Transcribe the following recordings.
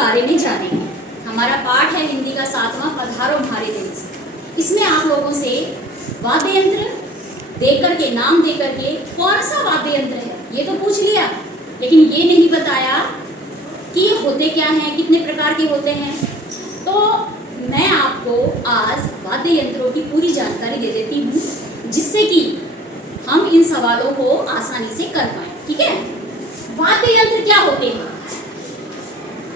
बारे में जानेंगे। हमारा पाठ है हिंदी का 7वां पधारो हमारे देश। इसमें आप लोगों से वाद्य यंत्र दे करके, नाम दे करके कौन सा वाद्य यंत्र है ये तो पूछ लिया, लेकिन ये नहीं बताया कि ये होते क्या हैं, कितने प्रकार के होते हैं। तो मैं आपको आज वाद्य यंत्रों की पूरी जानकारी दे देती हूँ, जिससे कि हम इन सवालों को आसानी से कर पाएं। ठीक है, वाद्य यंत्र क्या होते हैं?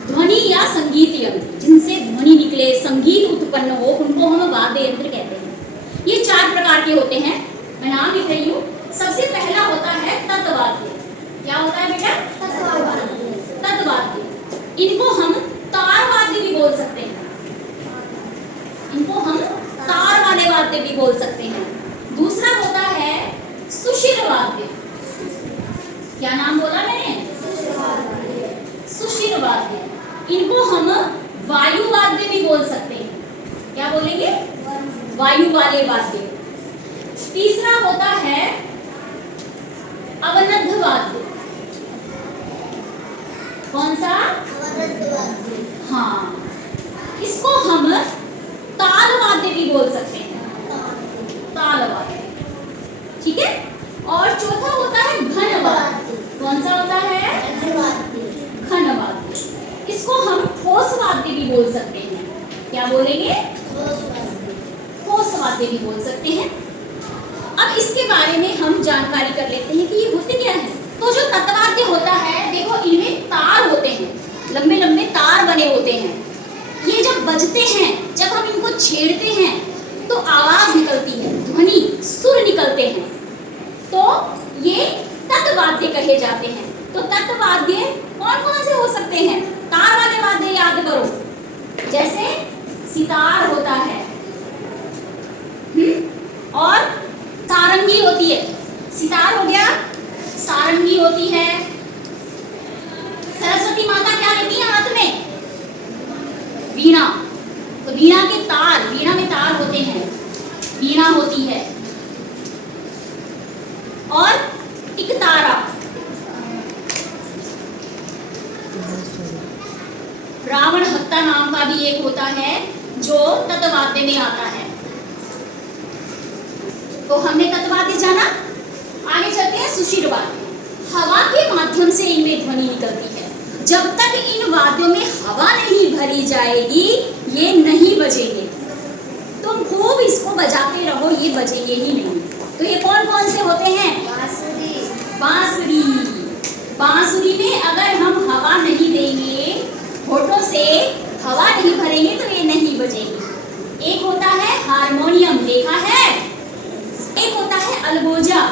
ध्वनि या संगीत यंत्र, जिनसे ध्वनि निकले, संगीत उत्पन्न हो, उनको हम वाद्य यंत्र कहते हैं। ये 4 प्रकार के होते हैं, मैं नाम लिख रही हूँ। सबसे पहला होता है तत्वाद्य। क्या होता है बेटा? तत्वाद्य। इनको हम तार वाद्य भी बोल सकते हैं, इनको हम तार वाले वाद्य भी बोल सकते हैं। दूसरा होता है सुषिर वाद्य। क्या नाम बोला मैंने? सुषिर वाद्य। इनको हम वायु वाद्य भी बोल सकते हैं। क्या बोलेंगे? वायु वाले वाद्य। तीसरा होता है अवनद्ध वाद्य। कौन सा? हाँ, इसको हम ताल वाद्य भी बोल सकते हैं, ताल वाद्य। ठीक है, और चौथा होता है घन वाद्य। कौन सा होता है? घन वाद्य। इसको हम ठोस वाद्य भी बोल सकते हैं। क्या बोलेंगे? ठोस वाद्य भी बोल सकते हैं। अब इसके बारे में हम जानकारी कर लेते हैं कि ये होते क्या है। तो जो तत्वाद्य होता है, देखो इनमें तार होते हैं, लंबे लंबे तार बने होते हैं। ये जब बजते हैं, जब हम इनको छेड़ते हैं तो आवाज निकलती है, ध्वनि, सुर निकलते हैं, तो ये तत्वाद्य कहे जाते हैं। तो तत्वाद्य कौन कौन से हो सकते हैं? तार वाले वाद्य याद करो, जैसे सितार होता है, और सारंगी होती है। सितार हो गया, सारंगी होती है। सरस्वती माता क्या लेती है हाथ में? वीणा। तो वीणा के तार, वीणा में तार होते हैं, वीणा होती है। और टिकतारा, रावण हत्ता नाम का भी एक होता है जो तत्वाद्य में आता है। तो हमने तत्वाद्य जाना, आगे चलते हैं सुषिर वाद्य। हवा के माध्यम से इनमें ध्वनि निकलती है। जब तक इन वाद्यों में हवा नहीं भरी जाएगी, ये नहीं बजेंगे। तुम खूब इसको बजाते रहो, ये बजेंगे ही नहीं। तो ये कौन कौन से होते हैं? बांसुरी। बांसुरी में अगर हम हवा नहीं देंगे, होठों से हवा नहीं भरेंगे, तो ये नहीं बजेगी। एक होता है हारमोनियम, देखा है? एक होता है अलगोजा,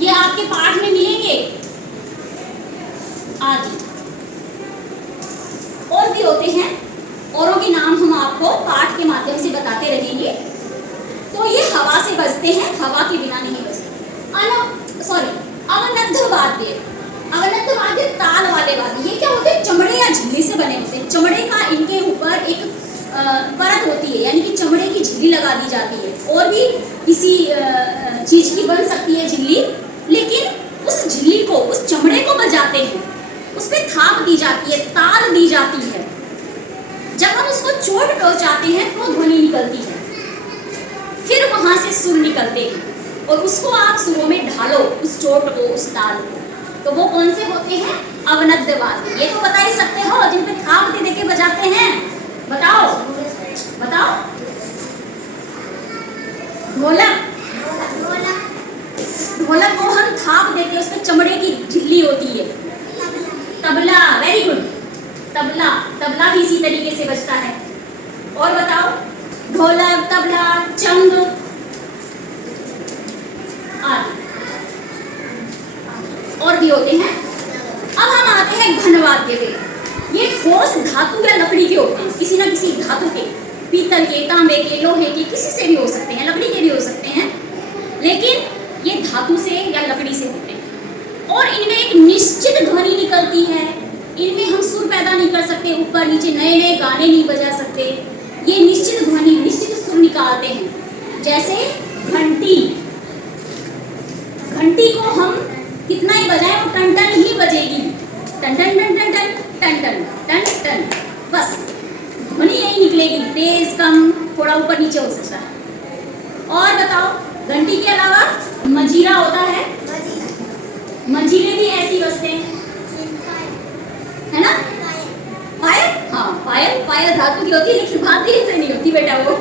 ये आपके पाठ में मिलेंगे आदि। और भी होते हैं, औरों के नाम हम आपको पाठ के माध्यम से बताते रहेंगे। तो ये हवा से बजते हैं, हवा के बिना नहीं बजते। अवनद्ध वाद्य। अवनद्ध वाद्य ताल वाले वाद्य। ये क्या होते हैं? चमड़े या झिल्ली से बने होते हैं। चमड़े का इनके ऊपर एक परत होती है, यानी कि चमड़े की झिल्ली लगा दी जाती है। और भी किसी चीज की बन सकती है झिल्ली, लेकिन उस झिल्ली को, उस चमड़े को बजाते हैं, उस पे थाप दी जाती है, ताल दी जाती है। जब हम उसको चोट पहुंचाते हैं तो ध्वनि निकलती है, फिर वहां से सुर निकलते हैं, और उसको आप सुरों में ढालो, उस चोट को, उस ताल को। तो वो कौन से होते हैं? अवनद्ध वाद्य। ये तो बता ही सकते हो, जिन पे थाप दे के बजाते हैं। बताओ बताओ। ढोलक। ढोलक को हम थाप देते हैं, उसमें चमड़े की झिल्ली होती है। Tabla, very good, tabla. तबला भी इसी तरीके से बजता है। और बताओ? ढोलक, तबला, चंग आदि और भी होते हैं। अब हम आते हैं घन वाद्य पे। ये ठोस धातु या लकड़ी के होते हैं, किसी न किसी धातु के, पीतल के, तांबे के, लोहे के, किसी से भी हो सकते हैं, लकड़ी के भी हो सकते हैं, लेकिन ये धातु से या लकड़ी से होते हैं। और इनमें एक निश्चित ध्वनि निकलती है। इनमें हम सुर पैदा नहीं कर सकते, ऊपर नीचे नए नए गाने नहीं बजा सकते। ये निश्चित ध्वनि, निश्चित सुर निकालते हैं। जैसे घंटी। घंटी को हम कितना ही बजाएं, वो टन टन ही बजेगी। टन टन टन टन टन टन टन टन टन, बस ध्वनि यही निकलेगी, तेज कम थोड़ा ऊपर नीचे हो सकता है। और बताओ, घंटी के अलावा मंजीरा होता है, मंजीरे भी ऐसी बजते हैं, है ना? पायल, हाँ पायल, पायल धातु की होती है लेकिन वाद्य यंत्र नहीं होती बेटा वो।